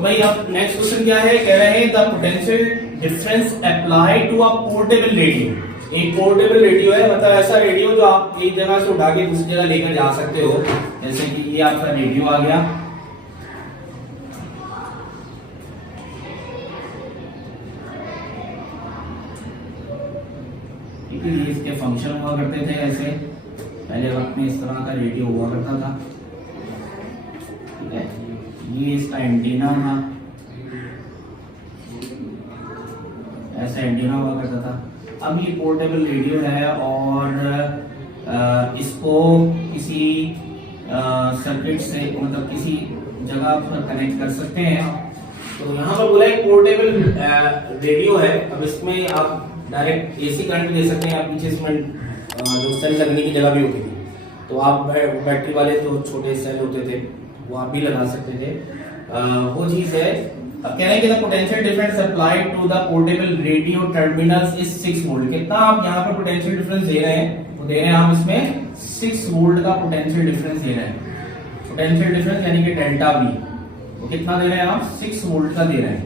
तो भाई अब नेक्स्ट क्वेश्चन क्या है, कह रहे हैं the potential difference apply to a portable radio. एक पोर्टेबल रेडियो है, मतलब ऐसा रेडियो जो आप एक जगह से उठा के दूसरी जगह लेकर जा सकते हो। जैसे कि ये आपका रेडियो आ गया, ठीक है। ये इसके फंक्शन हुआ करते थे ऐसे, पहले वक्त में इस तरह का रेडियो हुआ करता था, ठीक है। ये इसका एंटीना था, ऐसा एंटीना हुआ करता था। अब ये पोर्टेबल रेडियो है और इसको किसी सर्किट से, मतलब किसी जगह पर कनेक्ट कर सकते हैं। तो यहाँ पर बोला है पोर्टेबल रेडियो है। अब इसमें आप डायरेक्ट एसी करंट दे सकते हैं, आप पीछे इसमें जो सेल लगने की जगह भी होती थी, तो आप बैटरी वाले जो छोटे सेल होते थे वो आप भी लगा सकते थे, वो चीज है। अब कह रहे हैं कि the potential difference applied to the portable radio terminals is 6 volt. कितना आप यहाँ पर पोटेंशियल डिफरेंस दे रहे हैं, तो दे रहे हैं आप इसमें 6 वोल्ट का पोटेंशियल डिफरेंस दे रहे हैं। पोटेंशियल डिफरेंस यानी कि डेल्टा वी, तो कितना दे रहे हैं आप, 6 वोल्ट का दे रहे हैं।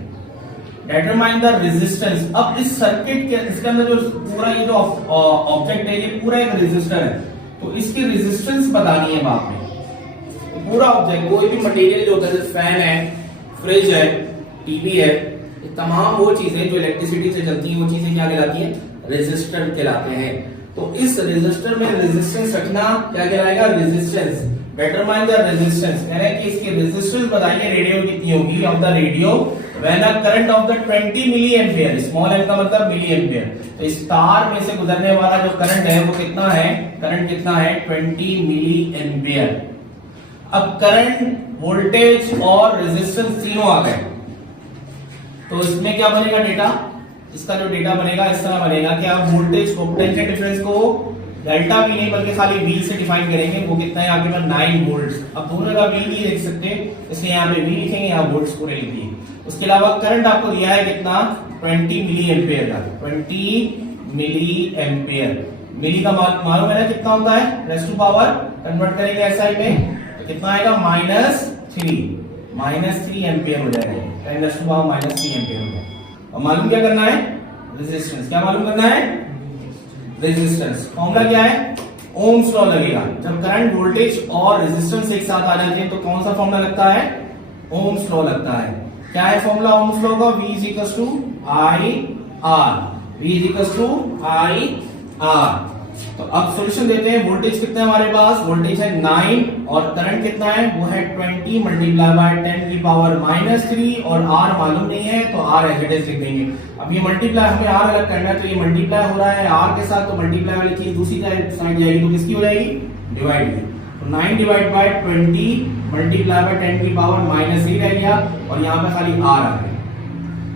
Determine the resistance. अब इस सर्किट के इसके अंदर जो पूरा ये जो ऑब्जेक्ट है, ये पूरा एक रेजिस्टर है, तो इसकी रेजिस्टेंस बतानी है बाप में। पूरा ऑब्जेक्ट, कोई भी मटेरियल जो होता है, फैन है, फ्रिज है, टीवी है, ये तमाम वो चीजें जो इलेक्ट्रिसिटी से चलती हैं, वो चीजें क्या कहलाती हैं, रेजिस्टर कहलाते हैं। तो इस रेजिस्टर में रेजिस्टेंस रखना क्या कहलाएगा, रेजिस्टेंस। डिटरमाइन द रेजिस्टेंस, कह रहे हैं कि इसकी रेजिस्टेंस बताइए रेडियो कितनी होगी, of the radio when a current of the 20 milli ampere, small M का मतलब मिली एम्पियर। तो इस तार में से गुजरने वाला जो करंट है वो कितना है, करंट कितना है, 20 मिली एम्पियर। अब करंट, वोल्टेज और रेजिस्टेंस तीनों आ गए, तो इसमें क्या बनेगा डेटा, इसका जो डेटा बनेगा इस तरह बनेगा कि आप वोल्टेज को, पोटेंशियल डिफरेंस को डेल्टा भी नहीं बल्कि खाली वी से डिफाइन करेंगे। वो कितना है आपके पास, 9 वोल्ट। अब दोनों का वी नहीं लिख सकते, इसलिए यहाँ पे वी लिखेंगे, यहाँ वोल्ट्स पूरे लिख दिए। उसके अलावा करंट आपको दिया है कितना, 20 मिली एम्पियर का, 20 मिली एम्पियर। मिली का मालूम है ना कितना होता है, रेज़ टू पावर कन्वर्ट करेंगे एसआई में, तो कितना आएगा, -3 एम्पियर हो जाएगा, 10 टू पावर -3 एम्पियर हो जाएगा। और मालूम क्या करना है, रेजिस्टेंस। क्या मालूम करना है, रेजिस्टेंस। फॉर्मूला क्या है, ओम्स लॉ लगेगा। जब करंट, वोल्टेज और रेजिस्टेंस एक साथ आ जाते हैं तो कौन सा फॉर्मूला लगता है, ओम्स लॉ लगता है। क्या है फॉर्मूला ओम्स लॉ का, V = IR, V = IR। तो अब सॉल्यूशन देते हैं। वोल्टेज कितना है हमारे पास, वोल्टेज है 9 और करंट कितना है, वो है 20 मल्टीप्लाई बाय 10 की पावर -3 और R मालूम नहीं है तो R एज इट इज लिख देंगे। अब ये मल्टीप्लाई हमें R अलग करना है, तो ये मल्टीप्लाई हो रहा है R के साथ, तो मल्टीप्लाई वाली चीज दूसरी साइड जाएगी, तो किसकी हो जाएगी, डिवाइड। तो 9 डिवाइड बाय 20 मल्टीप्लाई बाय 10 की पावर -3 रह गया और यहाँ पे खाली R आ गया।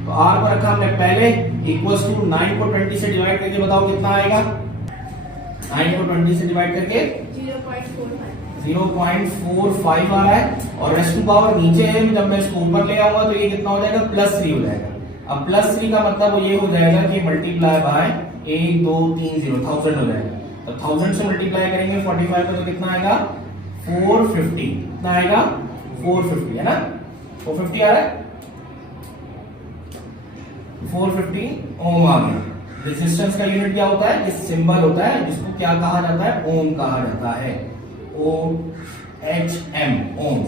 तो R को रखा हमने पहले, इक्वल्स टू 9 को 20 से डिवाइड करके बताओ कितना आएगा, 9 को 20 से डिवाइड करके 0.45 आ रहा है। और रेज़ टू पावर नीचे है, जब मैं इसको ऊपर ले आऊंगा तो ये कितना हो जाएगा, +3 हो जाएगा। अब +3 का मतलब ये हो जाएगा कि मल्टीप्लाई बाय 1 2 3 0 1000 हो जाएगा। तो 1000 से मल्टीप्लाई करेंगे 45 को, तो कितना आएगा, 450। कितना आएगा, 450 है ना, 450 आ रहा है, 450 ओम आ गया। रेजिस्टेंस का यूनिट क्या होता है, इस सिंबल होता है जिसको क्या कहा जाता है, ओम कहा जाता है, OHM, ओम।